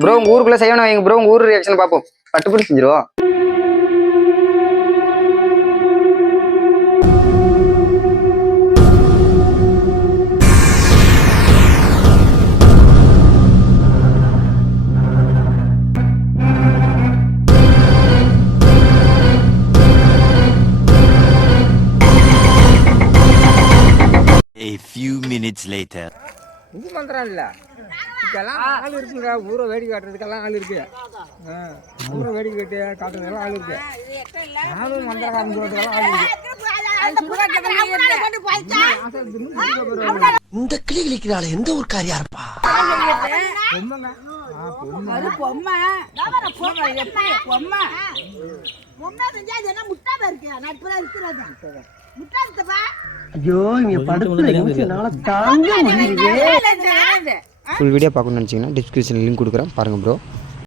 Bro உங்க ஊருக்குள்ள செய்யணும் வைங்க ப்ரோ, உங்க ஊர் ரியாக்ஷன் பாப்போம். பட்டுப்பட்டு செஞ்சிருவோம். A few minutes later. இது மந்திரம் இல்ல, இதுக்கெல்லாம் ஆள் இருக்குங்க. ஊரை வேடிக்கை காட்டுறதுக்கெல்லாம் ஆள் இருக்கு. ஊரை வேடிக்கை காட்டுறதுக்கெல்லாம் ஆள் இருக்கு. நானும் மந்திரக்காரன் சொல்றதுக்கெல்லாம் ஆள் இருக்கு. இந்த கிளி கிளிக்கிறாள் எந்த ஒரு காரியா இருப்பா? பொம்மைங்க. ஐயோ இங்க படுத்துனால தாங்க முடியல. ஃபுல் வீடியோ பார்க்கணும்னு நினச்சிங்கன்னா டிஸ்கிரிப்ஷனில் லிங்க் கொடுக்குறேன் பாருங்கள் ப்ரோ.